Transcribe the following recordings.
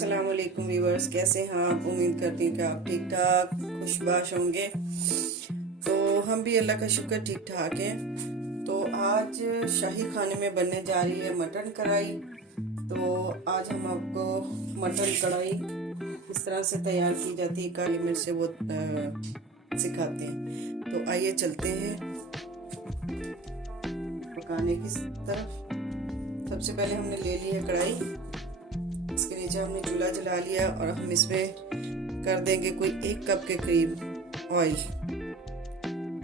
अस्सलाम वालेकुम व्यूवर्स, कैसे हैं आप। उम्मीद करती हूँ कि आप ठीक ठाक खुशबाश होंगे। तो हम भी अल्लाह का शुक्र ठीक ठाक हैं। तो आज शाही खाने में बनने जा रही है मटन कढ़ाई। तो आज हम आपको मटन कढ़ाई किस तरह से तैयार की जाती है काली मिर्च से वो सिखाते हैं। तो आइए चलते हैं पकाने की तरफ। सबसे पहले हमने ले लिया कढ़ाई, इसके नीचे हमने चूल्हा जला लिया और हम इसमें कर देंगे कोई 1 कप के करीब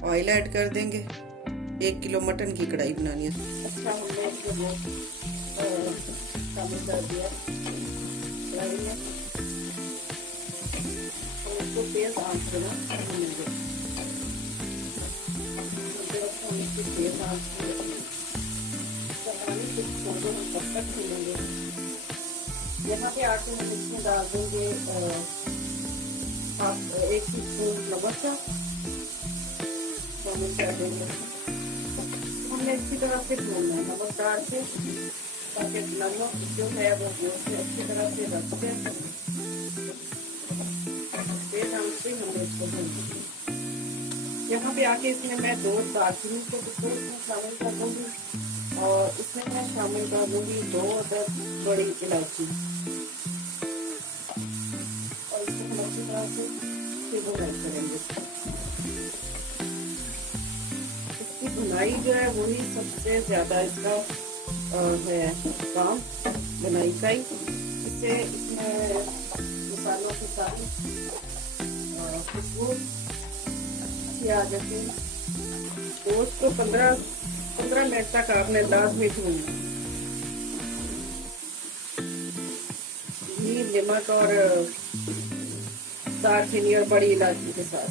ऑयल ऐड कर देंगे। 1 किलो मटन की कढ़ाई बनानी है। अच्छा, हमने इसको शामिल कर दिया कढ़ाई में। और इसको तेज आंच पे तेज आंच तब तक भूनेंगे। यहाँ पे आके हम इसमें डाल देंगे 1 टीस्पून नमक का शामिल कर देंगे। हमने अच्छी तरह से भूनना है नमक डाल के, ताकि नमक जो है वो गोश्त से अच्छी तरह से रख के तेज आंच पे हमने इसको भून। यहाँ पे आके इसमें मैं 2 दालचीनी को इसमें शामिल कर दूंगी और इसमें मैं शामिल कर दूंगी 2 अदद बड़ी इलायची और इसको हम अच्छी तरह से भुनाई करेंगे। इसकी भुनाई जो है वही सबसे ज्यादा इसका है काम भुनाई का ही। इससे इसमें मसालों के साथ खुशबू अच्छी आ जाती है। गोश्त को 15 मिनट तक आपने लाजमी भूनना। घी, नमक और दालचीनी और बड़ी इलायची के साथ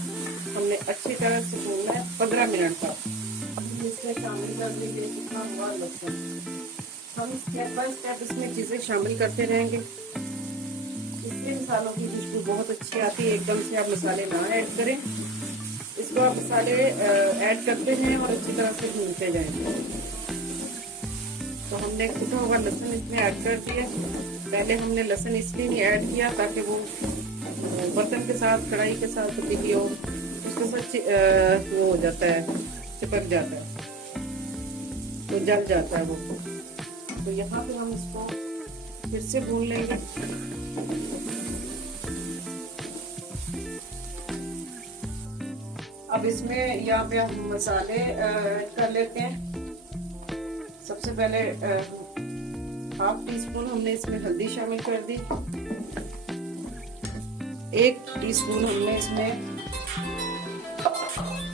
हमने अच्छी तरह से भूनना है 15 मिनट तक। इसमें शामिल कर देंगे कितना हुआ लहसुन। हम स्टेप बाय स्टेप इसमें चीजें शामिल करते रहेंगे। इससे मसालों की खुशबू बहुत अच्छी आती है। एकदम से आप मसाले ना ऐड करें, इसको आप मसाले ऐड करते जाएं और अच्छी तरह से भूनते जाएं। तो हमने कुटा हुआ लहसुन इसमें ऐड कर दिया। पहले हमने लहसुन इसलिए नहीं ऐड किया ताकि वो बर्तन के साथ कढ़ाई के साथ पिघली हो, उसके साथ वो हो जाता है, चिपक जाता है, तो जल जाता है वो। तो यहाँ पे हम इसको फिर से भून लेंगे। अब इसमें यहाँ पे हम मसाले कर लेते हैं। सबसे पहले 1/2 टीस्पून हमने इसमें हल्दी शामिल कर दी। 1 टीस्पून हमने इसमें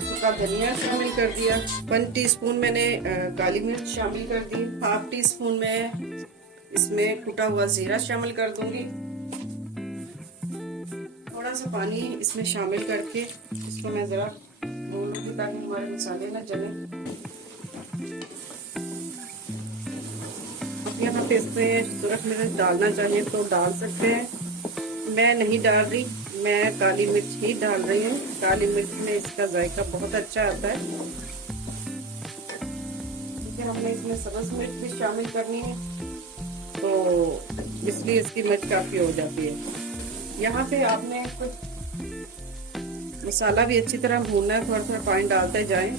सूखा धनिया शामिल कर दिया। 1 टीस्पून मैंने काली मिर्च शामिल कर दी। 1/2 टीस्पून में इसमें कुटा हुआ जीरा शामिल कर दूंगी। थोड़ा सा पानी इसमें शामिल करके इसको मैं जरा भून लूंगी ताकि हमारे मसाले ना जले। यहाँ पे इसमें सुरख मिर्च डालना चाहिए तो डाल सकते हैं। मैं नहीं डाल रही, मैं काली मिर्च ही डाल रही हूँ। काली मिर्च में इसका जायका बहुत अच्छा आता है। क्योंकि हमने इसमें सब्ज मिर्च भी शामिल करनी है, तो इसलिए इसकी मिर्च काफी हो जाती है। यहाँ पे आपने कुछ मसाला भी अच्छी तरह भूनना है। थोड़ा थोड़ा पानी डालते जाएं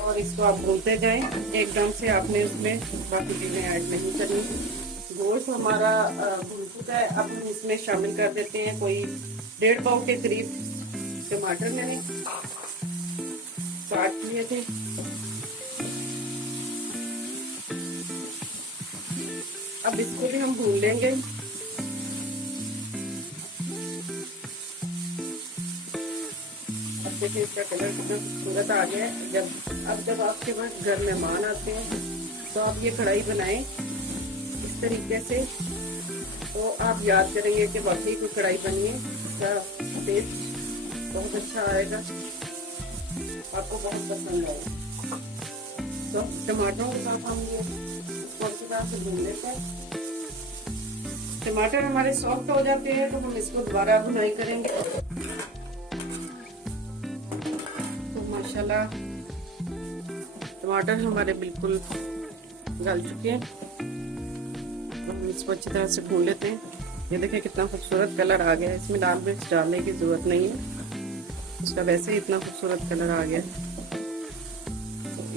और इसको आप भूनते जाएं। एकदम से आपने उसमें बाकी चीजें ऐड नहीं करनी। गोश्त हमारा भून चुका है। अब हम इसमें शामिल कर देते हैं कोई 1.5 पाव के करीब टमाटर मैंने काट लिए थे। अब इसको भी हम भून लेंगे। देखिए इसका कलर कितना खूबसूरत आ गया है। जब आपके पास घर मेहमान आते हैं तो आप ये कढ़ाई बनाएं इस तरीके से, तो आप याद करेंगे कि वाकई कोई कढ़ाई बनी है। इसका टेस्ट बहुत अच्छा आएगा, आपको बहुत पसंद आएगा। तो टमाटरों के साथ हम ये अच्छी तरह से भून लेते हैं। टमाटर हमारे सॉफ्ट हो जाते हैं तो हम इसको दोबारा भुनाई करेंगे। माशाल्लाह टमाटर हमारे बिल्कुल गल चुके हैं। तो हम इसको अच्छी तरह से भून लेते हैं। ये देखिए कितना खूबसूरत कलर आ गया है। इसमें लाल मिर्च डालने की ज़रूरत नहीं है, इसका वैसे ही इतना खूबसूरत कलर आ गया है।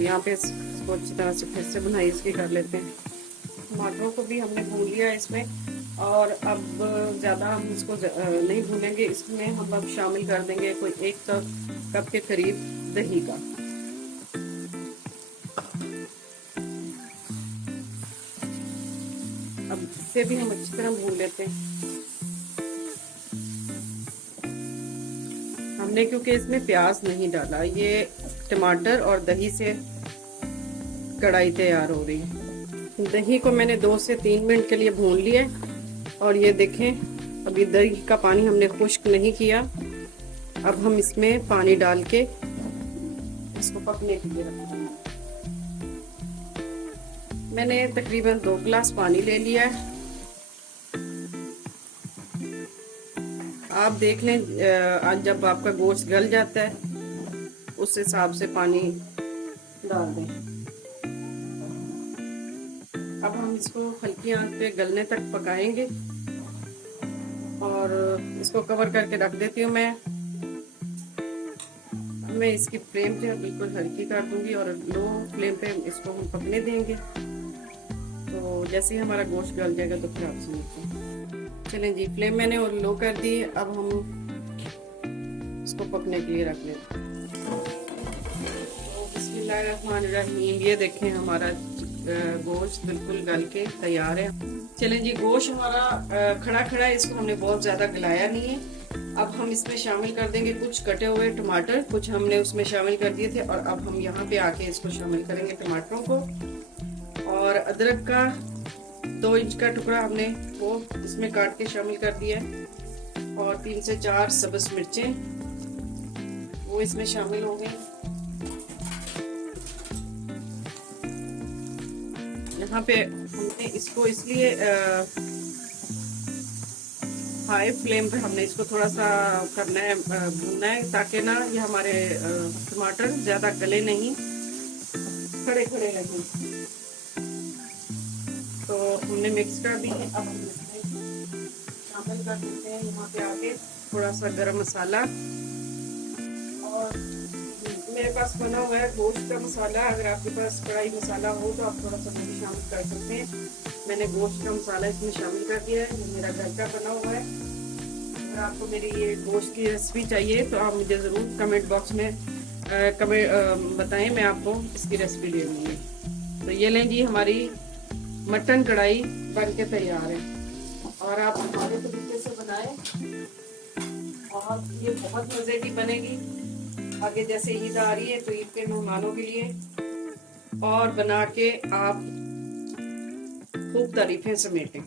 यहाँ पे इसको अच्छी तरह से फिर से भुनाई इसकी कर लेते हैं। टमाटरों को भी हमने भून लिया है इसमें, और अब ज़्यादा हम इसको नहीं भूनेंगे। इसमें हम अब शामिल कर देंगे कोई 1 कप के करीब दही का। अब इसे भी हम अच्छी तरह भून लेते हैं। हमने क्योंकि इसमें प्याज नहीं डाला, ये टमाटर और दही से कढ़ाई तैयार हो रही है। दही को मैंने 2 से 3 मिनट के लिए भून लिया, और ये देखें अभी दही का पानी हमने खुश्क नहीं किया। अब हम इसमें पानी डाल के इसको पकने के लिए रखेंगे। मैंने तकरीबन 2 गिलास पानी ले लिया है। आप देख लें आज जब आपका गोश्त गल जाता है उस हिसाब से पानी डाल दें। अब हम इसको हल्की आंच पे गलने तक पकाएंगे, और इसको कवर करके रख देती हूँ मैं इसकी फ्लेम जो है बिल्कुल हल्की कर दूंगी, और लो फ्लेम पे इसको हम पकने देंगे। तो जैसे ही हमारा गोश्त गल जाएगा तो फिर आपसे मिलते हैं। चलें जी, फ्लेम मैंने और लो कर दी। अब हम इसको पकने के लिए रख लेते हैं। तो बिस्मिल्लाहिर्रहमानिर्रहीम, ये देखें हमारा गोश्त बिल्कुल गल के तैयार है। चलें जी, गोश्त हमारा खड़ा खड़ा है, इसको हमने बहुत ज़्यादा गलाया नहीं है। अब हम इसमें शामिल कर देंगे कुछ कटे हुए टमाटर, कुछ हमने उसमें शामिल कर दिए थे, और अब हम यहाँ पे आके इसको शामिल करेंगे टमाटरों को। और अदरक का 2 इंच का टुकड़ा हमने वो इसमें काट के शामिल कर दिया है, और 3 से 4 सब्ज मिर्चें वो इसमें शामिल हो गई। यहाँ पे हमने इसको इसलिए हाई फ्लेम पे हमने इसको थोड़ा सा करना है, भूनना है, ताकि ना ये हमारे टमाटर ज़्यादा गले नहीं, खड़े खड़े लगे। तो हमने मिक्स कर दी है। अब हम इसमें शामिल कर देते हैं यहाँ पे आके थोड़ा सा गरम मसाला, और मेरे पास बना हुआ है गोश्त का मसाला। अगर आपके पास कढ़ाई मसाला हो तो आप थोड़ा सा वो भी शामिल कर सकते हैं। मैंने गोश्त का मसाला इसमें शामिल कर दिया है, ये मेरा घर का बना हुआ है। अगर आपको मेरी ये गोश्त की रेसिपी चाहिए तो आप मुझे ज़रूर कमेंट बॉक्स में बताएं, मैं आपको इसकी रेसिपी दे दूँगी। तो ये लें जी, हमारी मटन कढ़ाई बन के तैयार है, और आप हमारे तरीके से बनाएं, और ये बहुत मज़े की बनेगी। आगे जैसे ईद आ रही है तो ईद के मेहमानों के लिए और बना के आप खूब तारीफें समेटें।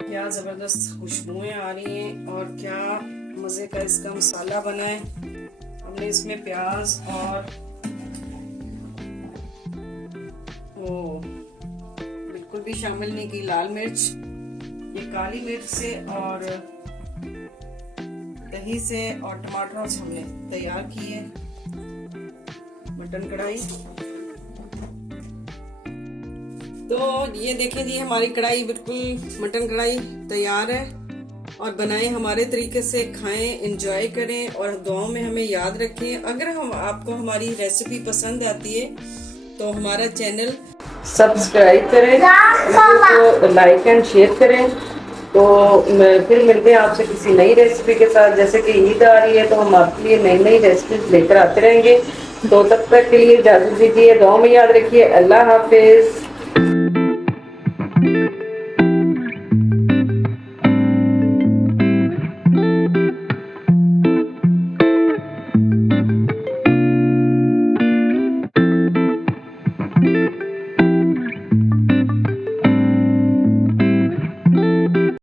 क्या ज़बरदस्त खुशबुएं आ रही हैं, और क्या मज़े का इसका मसाला बना है। हमने इसमें प्याज और वो बिल्कुल भी शामिल नहीं की लाल मिर्च, ये काली मिर्च से और दही से और टमाटरों से हमने तैयार की है मटन कढ़ाई। तो ये देखें जी, हमारी कढ़ाई बिल्कुल मटन कढ़ाई तैयार है, और बनाएं हमारे तरीके से, खाएं, एंजॉय करें, और दुआओं में हमें याद रखें। अगर हम आपको हमारी रेसिपी पसंद आती है तो हमारा चैनल सब्सक्राइब करें, तो लाइक एंड शेयर करें। तो फिर मिलते हैं आपसे किसी नई रेसिपी के साथ। जैसे कि ईद आ रही है तो हम आपके लिए नई नई रेसिपी लेकर आते रहेंगे। तो तब तक के लिए इजाज़त दीजिए, दुआओं में याद रखिए। अल्लाह हाफिज।